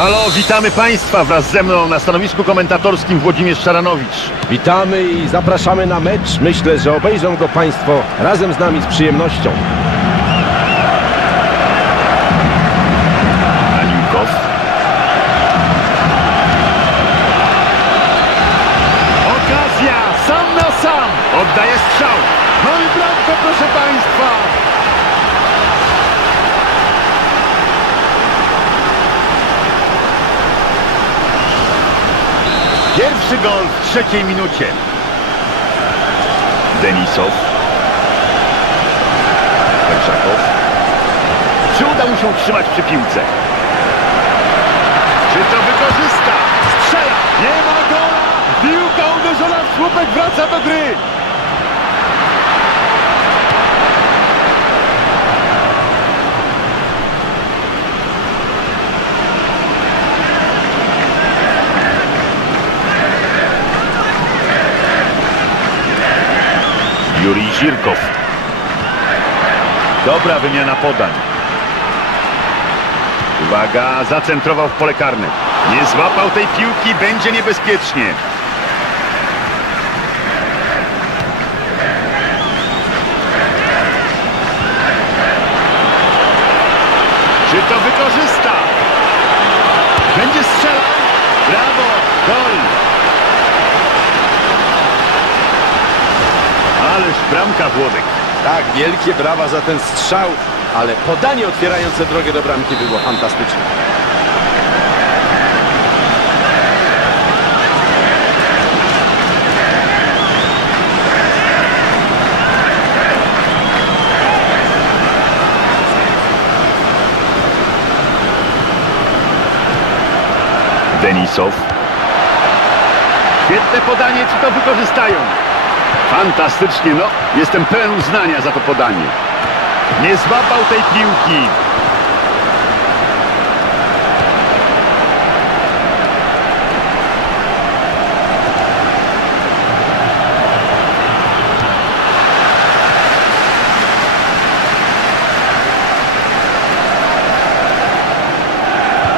Halo, witamy Państwa wraz ze mną na stanowisku komentatorskim Włodzimierz Szaranowicz. Witamy i zapraszamy na mecz. Myślę, że obejrzą go Państwo razem z nami z przyjemnością. Aniukow. Okazja, sam na sam. Oddaje strzał. Mamy bramkę, proszę Państwa. Pierwszy gol w trzeciej minucie. Denisow. Perszakow. Czy uda mu się utrzymać przy piłce? Czy to wykorzysta? Strzela! Nie ma gola! Piłka uderzona w słupek wraca do gry! Zirkow. Dobra wymiana podań. Uwaga, zacentrował w pole karne. Nie złapał tej piłki, będzie niebezpiecznie. Czy to wykorzysta? Będzie strzelał? Brawo, gol! Ależ bramka Włodek. Tak, wielkie brawa za ten strzał, ale podanie otwierające drogę do bramki było fantastyczne. Denisow. Świetne podanie, czy to wykorzystają? Fantastycznie, no. Jestem pełen uznania za to podanie. Nie złapał tej piłki.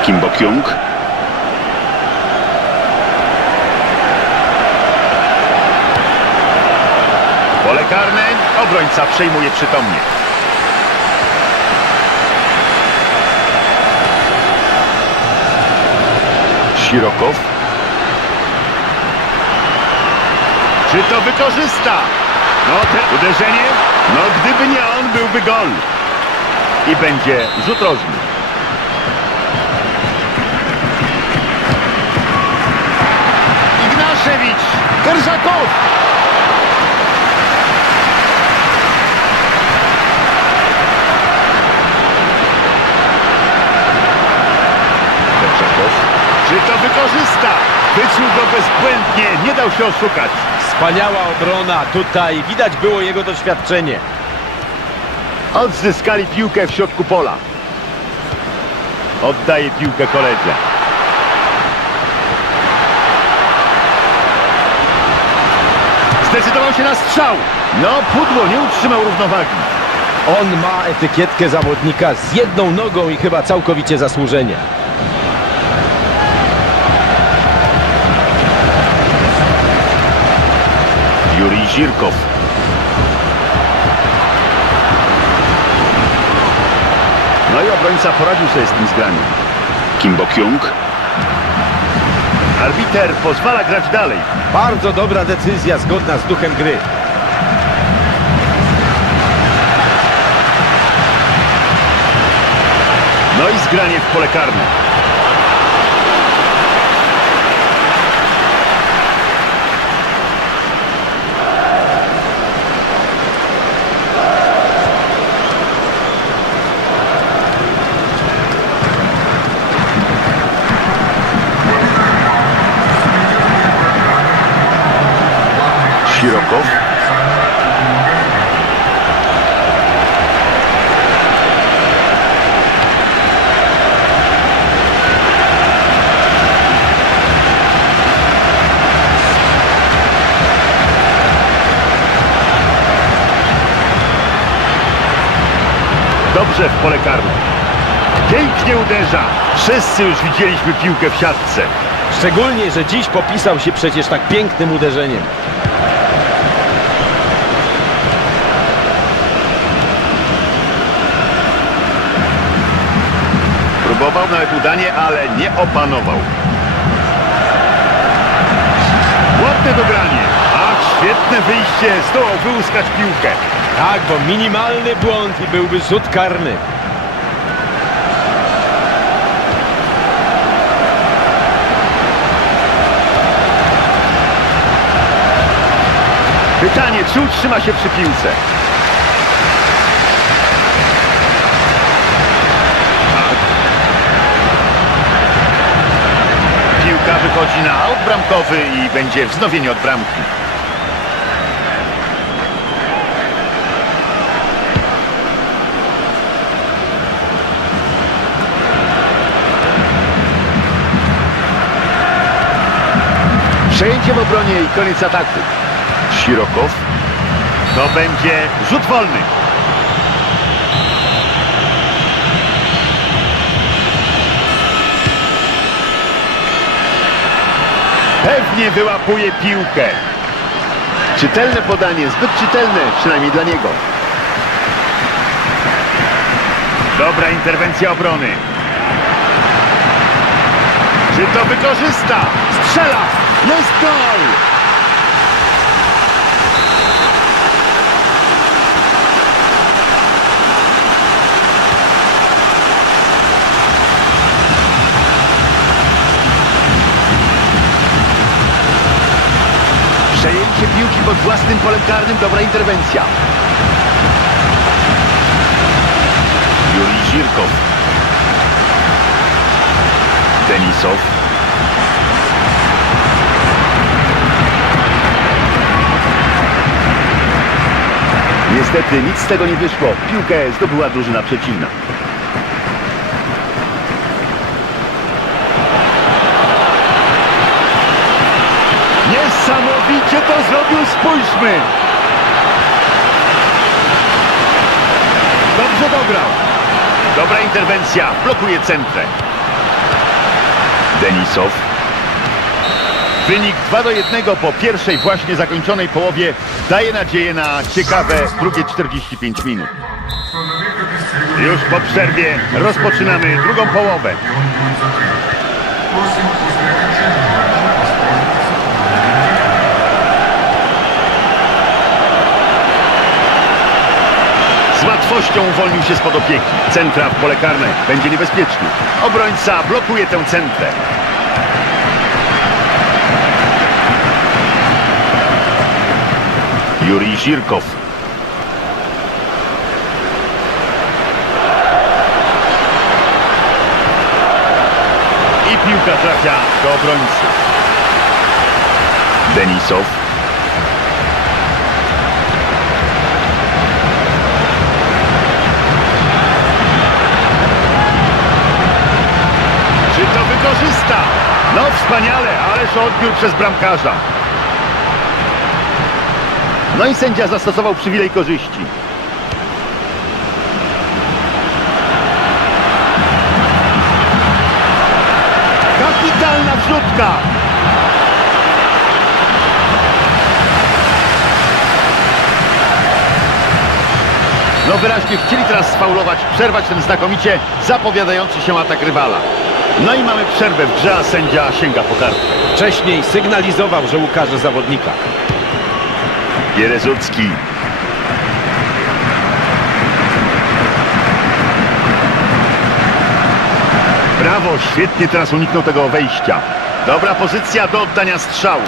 Kim Bok-Jung. Pole karne, obrońca przejmuje przytomnie. Sirokow. Czy to wykorzysta? No te uderzenie? No gdyby nie on, byłby gol. I będzie rzut rożny. Ignaszewicz! Kerszakow! Kerszakow. Czy to wykorzysta? Wyczuł go bezbłędnie, nie dał się oszukać. Wspaniała obrona, tutaj widać było jego doświadczenie. Odzyskali piłkę w środku pola. Oddaje piłkę koledze. Zdecydował się na strzał. No, pudło nie utrzymał równowagi. On ma etykietkę zawodnika z jedną nogą i chyba całkowicie zasłużenie. Jurij Zirkow. No i obrońca poradził sobie z tym zgraniem. Kim Bok-Jung. Arbiter pozwala grać dalej. Bardzo dobra decyzja, zgodna z duchem gry. No i zgranie w pole karne. Sirokow. Dobrze w pole karne. Pięknie uderza. Wszyscy już widzieliśmy piłkę w siatce. Szczególnie, że dziś popisał się przecież tak pięknym uderzeniem. Próbował nawet udanie, ale nie opanował. Ładne dobranie. Ach, świetne wyjście. Zdołał wyłuskać piłkę. Tak, bo minimalny błąd i byłby rzut karny. Pytanie, czy utrzyma się przy piłce? Tak. Piłka wychodzi na aut bramkowy i będzie wznowienie od bramki. Przejęcie w obronie i koniec ataku. Sirokow. To będzie rzut wolny. Pewnie wyłapuje piłkę. Czytelne podanie, zbyt czytelne, przynajmniej dla niego. Dobra interwencja obrony. Czy to wykorzysta? Strzela! Jest gol! Przejęcie piłki pod własnym polem karnym, dobra interwencja. Juri Zirkow. Denisow. Niestety nic z tego nie wyszło. Piłkę zdobyła drużyna przeciwna. Niesamowicie to zrobił, spójrzmy! Dobrze dograł. Dobra interwencja, blokuje centrę. Denisow. Wynik 2 do 1 po pierwszej właśnie zakończonej połowie daje nadzieję na ciekawe drugie 45 minut. Już po przerwie rozpoczynamy drugą połowę. Z łatwością uwolnił się spod opieki. Centra w pole karne. Będzie niebezpieczny. Obrońca blokuje tę centrę. Zirkow. I piłka trafia do obrońcy. Denisow. Czy to wykorzysta? No wspaniale, ależ odbiór przez bramkarza. No i sędzia zastosował przywilej korzyści. Kapitalna wrzutka! No wyraźnie chcieli teraz sfaulować, przerwać ten znakomicie zapowiadający się atak rywala. No i mamy przerwę w grze, a sędzia sięga po kartkę. Wcześniej sygnalizował, że ukaże zawodnika. Jerezucki. Brawo, świetnie teraz uniknął tego wejścia. Dobra pozycja do oddania strzału.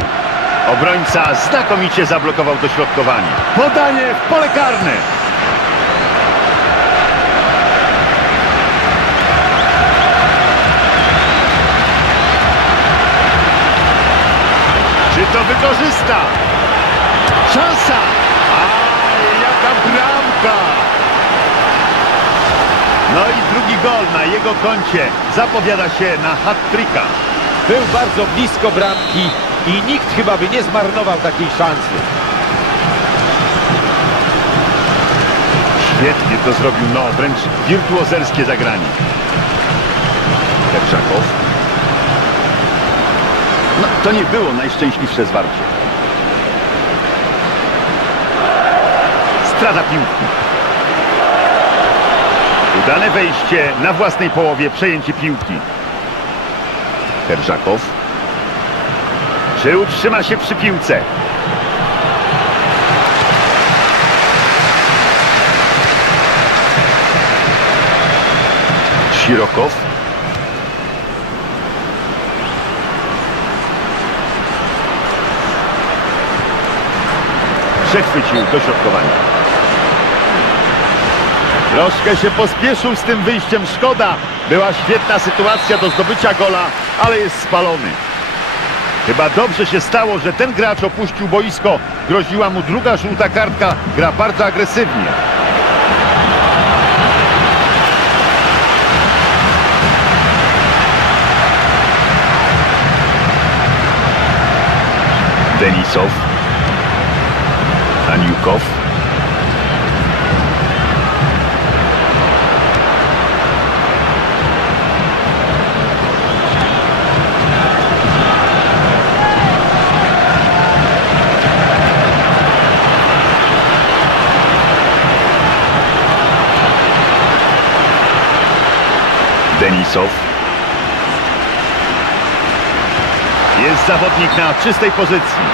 Obrońca znakomicie zablokował dośrodkowanie. Podanie w pole karne. Czy to wykorzysta? Szansa! Aj, jaka bramka! No i drugi gol na jego koncie zapowiada się na hat-tricka. Był bardzo blisko bramki i nikt chyba by nie zmarnował takiej szansy. Świetnie to zrobił, no wręcz wirtuozerskie zagranie. Kerczakow. No, to nie było najszczęśliwsze zwarcie. Strata piłki. Udane wejście na własnej połowie, przejęcie piłki. Kerczakow. Czy utrzyma się przy piłce? Sirokow. Przechwycił dośrodkowanie. Troszkę się pospieszył z tym wyjściem, szkoda. Była świetna sytuacja do zdobycia gola, ale jest spalony. Chyba dobrze się stało, że ten gracz opuścił boisko. Groziła mu druga żółta kartka. Gra bardzo agresywnie. Denisow. Aniukow. Jest zawodnik na czystej pozycji.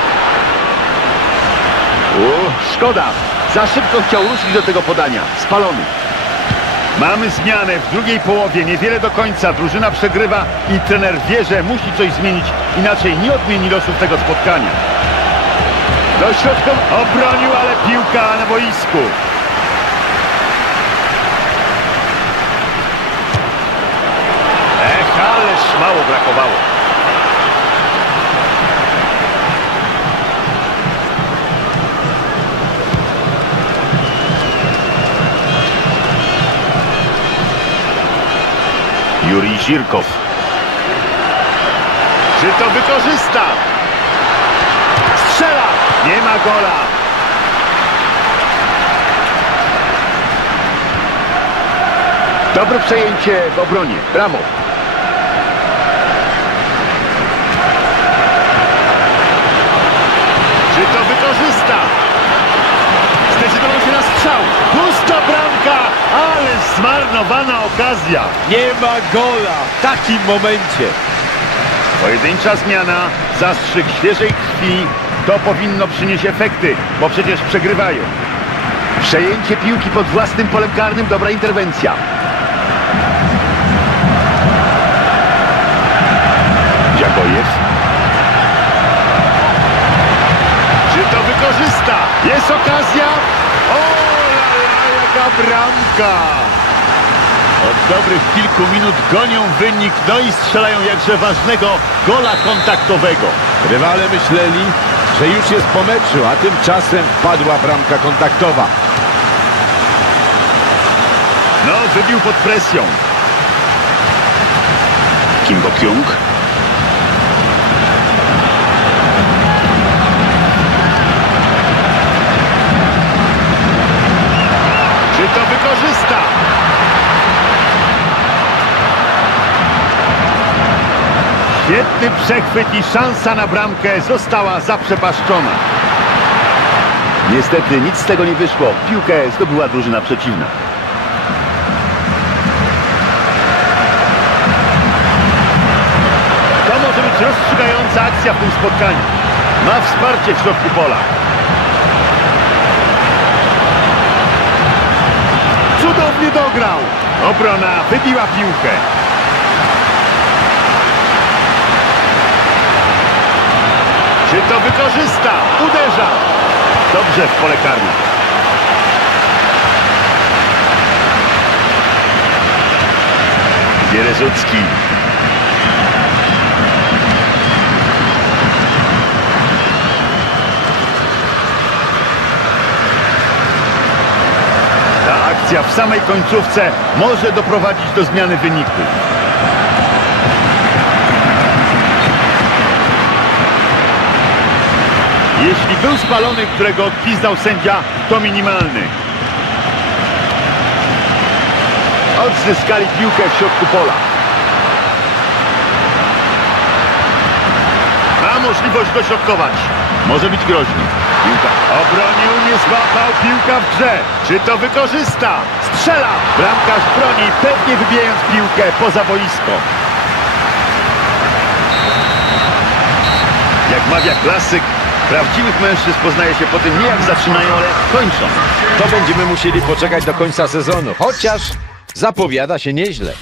U, szkoda. Za szybko chciał ruszyć do tego podania. Spalony. Mamy zmianę w drugiej połowie, niewiele do końca. Drużyna przegrywa i trener wie, że musi coś zmienić, inaczej nie odmieni losów tego spotkania. Do środka obronił, ale piłka na boisku. Ech, ależ mało brakowało. Juri Zirkow. Czy to wykorzysta? Strzela! Nie ma gola. Dobre przejęcie w obronie. Brawo. Czy to wykorzysta? Zdecydował się na strzał. Pusta bramka, ale zmarnowana okazja. Nie ma gola w takim momencie. Pojedyncza zmiana, zastrzyk świeżej krwi. To powinno przynieść efekty, bo przecież przegrywają. Przejęcie piłki pod własnym polem karnym. Dobra interwencja. Dziagojew. Czy to wykorzysta? Jest okazja. O, la, la, jaka bramka! Od dobrych kilku minut gonią wynik, no i strzelają jakże ważnego gola kontaktowego. Rywale myśleli, że już jest po meczu, a tymczasem padła bramka kontaktowa. No, wybił pod presją. Kim Bo-kyung. Świetny przechwyt i szansa na bramkę została zaprzepaszczona. Niestety nic z tego nie wyszło. Piłkę zdobyła drużyna przeciwna. To może być rozstrzygająca akcja w tym spotkaniu. Ma wsparcie w środku pola. Cudownie dograł. Obrona wybiła piłkę. Czy to wykorzysta? Uderza. Dobrze w pole karne. Ta akcja w samej końcówce może doprowadzić do zmiany wyniku. Jeśli był spalony, którego odpizdał sędzia, to minimalny. Odzyskali piłkę w środku pola. Ma możliwość dośrodkować. Może być groźny. Piłka. Obronił, nie złapał, piłka w grze. Czy to wykorzysta? Strzela! Bramkarz broni, pewnie wybijając piłkę poza boisko. Jak mawia klasyk, prawdziwych mężczyzn poznaje się po tym nie jak zaczynają, ale kończą. To będziemy musieli poczekać do końca sezonu, chociaż zapowiada się nieźle.